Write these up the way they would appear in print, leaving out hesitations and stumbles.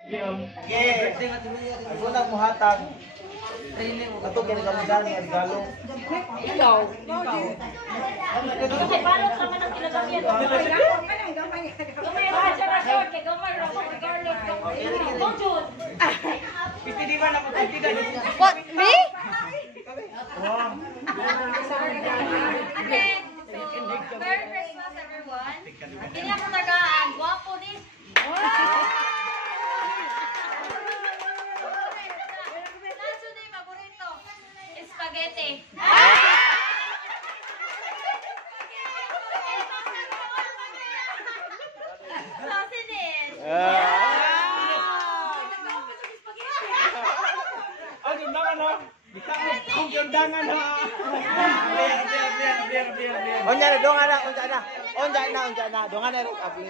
Okay. Ako na mo hatag. Ato kini kami gani ang regalo. Ikaw. Kasi balot naman ang kinagamihan. Gamay ra siya ra short, kay gamay ra ko regardless. Tungod. Piti di ba na magtitigan? What? Me? Merry Christmas everyone. Hindi ako tagaan. Guwapo ni. Spaghetti. Sausages. Ano naman ha? Ang gandangan ha. Onya na donga na, onja na, donga na rin abi.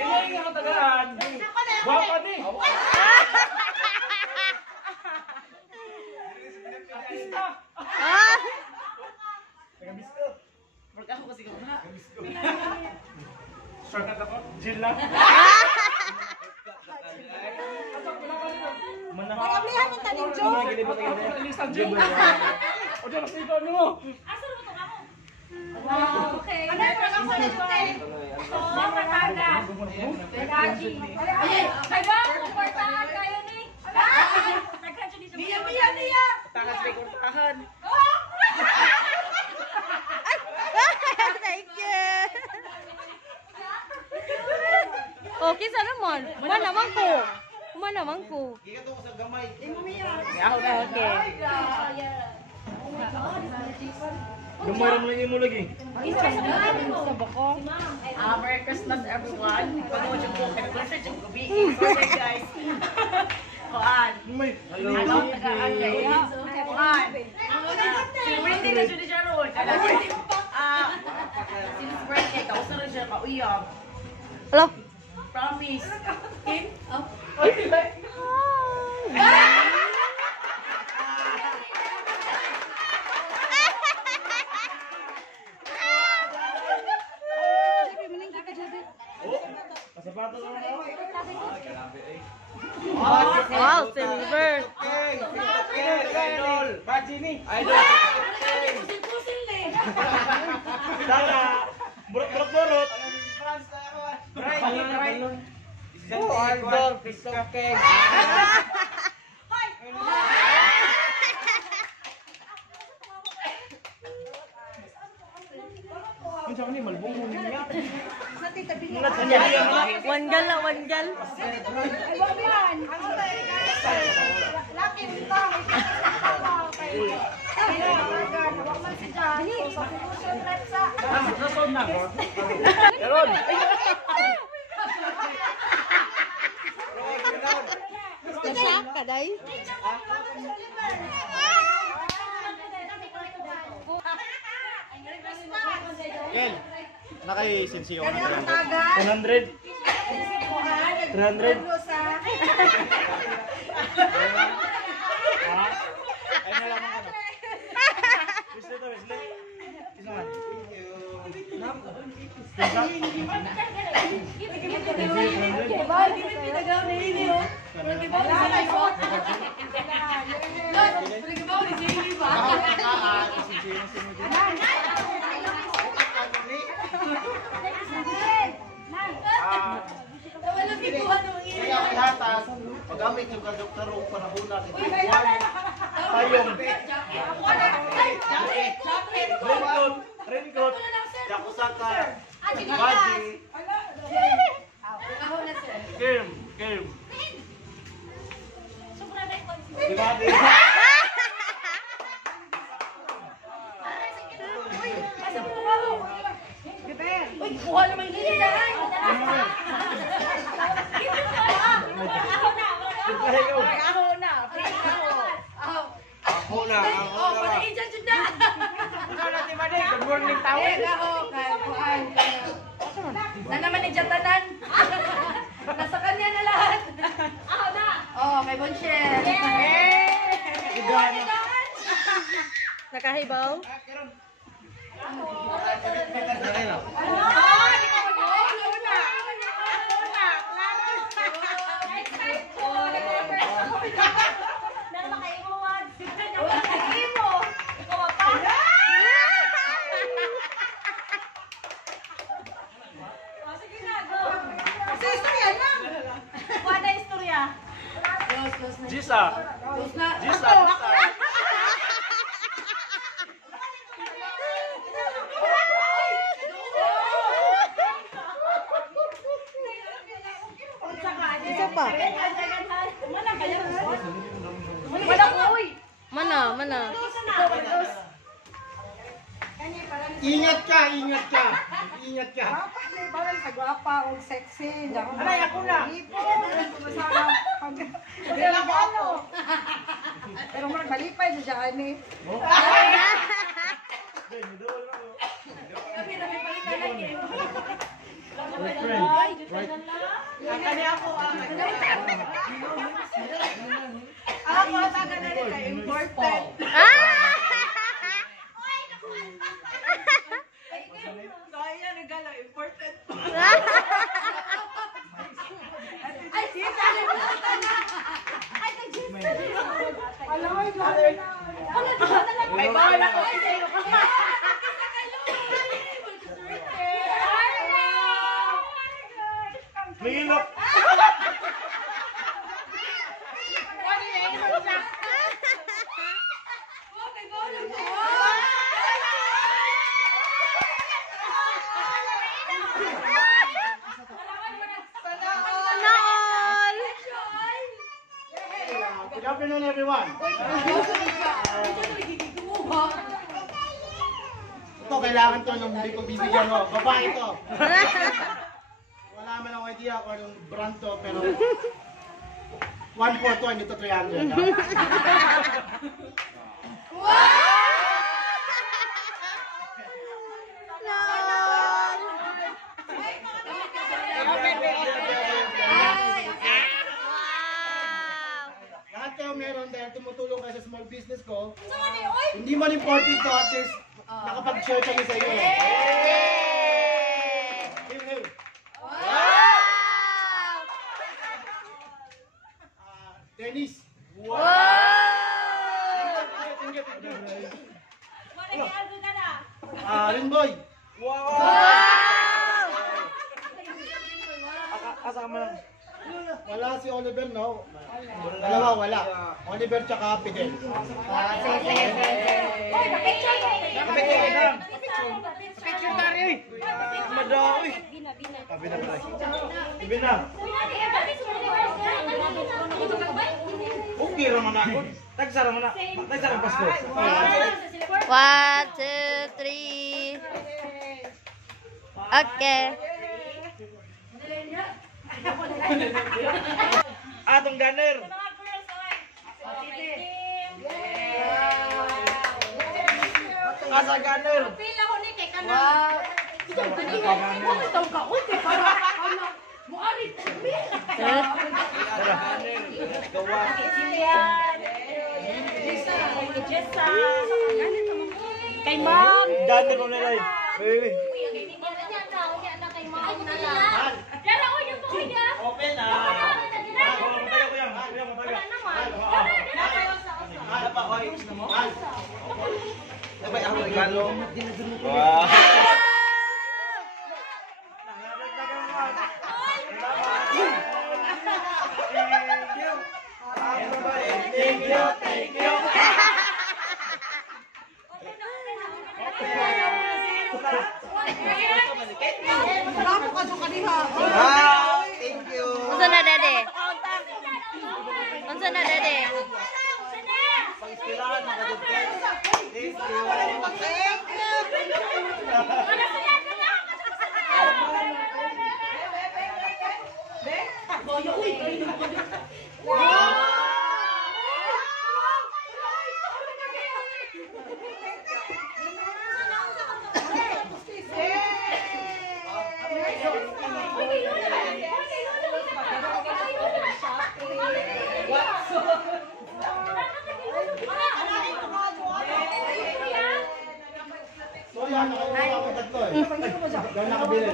Kailangan ako tagaan. Guwapa ni. Artista. Nagabisko. Marka ako kasi kung na. Shortcut ako. Jill lang. Nag-ablihan ng taning Jo. O dyan, mas ikaw mo. Asa mo to kamo? Wow, okay. Ano yung mga kapatid? Oh, pataga. Gaji. Ay ba? Kumportahan kayo ni. Nagkadyo dito. Niya. Takas may kurtahan. Thank you. Okay, sa naman. Kumanaman ko. Giga to ko sa gamay. Okay. Gamay ram lagi mo lagi. Sa bako. Merry Christmas everyone. Panood yung book. Happy birthday yung gabi. Okay guys. Kuan. May. Ano? Tagaan kayo. Kuan. Si Wendy na siya siya roon. Since birthday, kausap rin siya kauyab. Hello. Promise. Kim? Kasapato lang ako. Wow, silver. Idol. Baji ni. Idol. Dala. Burot. France na ako. Try. Oh, idol. Pisto cake. Kunsa ni malbong mo niya. Wanggal na, wanggal. Nasod na ko. Meron. Nasyak ka, day? Ken, nakay-sensiyo ka na 100. 300. Ay na lang ako. Wisle to, wisle. Isa man. Pag-amit yung ka-doktor o panahunan ito. Tayong. Raincoat. Jakusaka. Baji. Kim. Dimadi. Uy, kuha naman yung lidahan. Ako na. Ako na. Oh, panahin dyan dyan na. Ikaw na, Timadi. Good morning, tawin. Na naman ni Jatanan. Nasa kanya na lahat. Ako na. Oh, kay Bonchel. Nakahibaw? Jisa. Jisa. Isa pa. Mana? Ingat ka, ingat ka. Ingat ka. Parang sagwapa o sexy. Aray, ako na. Pero mga malipay siya ani. Ako taga na rin kay important. Kaya regalo important. Ay, sita. Alam mo, brother. May bawal ako. May ilok. Good afternoon, everyone. Ito, kailangan to nung hindi ko bibigyan mo. Babae ito. Wala man akong idea kung anong brand to, pero 1 to, ito 300. Lahat kayo meron dahil tumutulong kayo sa small business ko. Hindi man important to, at least nakapag-share kami sa iyo. Hey. Dennis. Rinboy. Kasama lang. Wala si Oliver, no? Dalawa, wala. Oliver tsaka Fidel. Madawi. Tabi na tayo. Tabi na. Okay raman ako. Tagsara mo na. Tagsara ang Pasko. 1, 2, 3. Okay. Atong gunner. Asa gunner. Kay Ma'am. Gunner mo nilay. Baby. Open na. Mataga ko yan. Mataga. Ano pa ko? Sabay ako regalo. Wow. Thank you. Wow, thank you. Unsa na dede? Unsa na dede? Pang-ispilahan mga kadugtay. Thank you. Ikaw nakabili.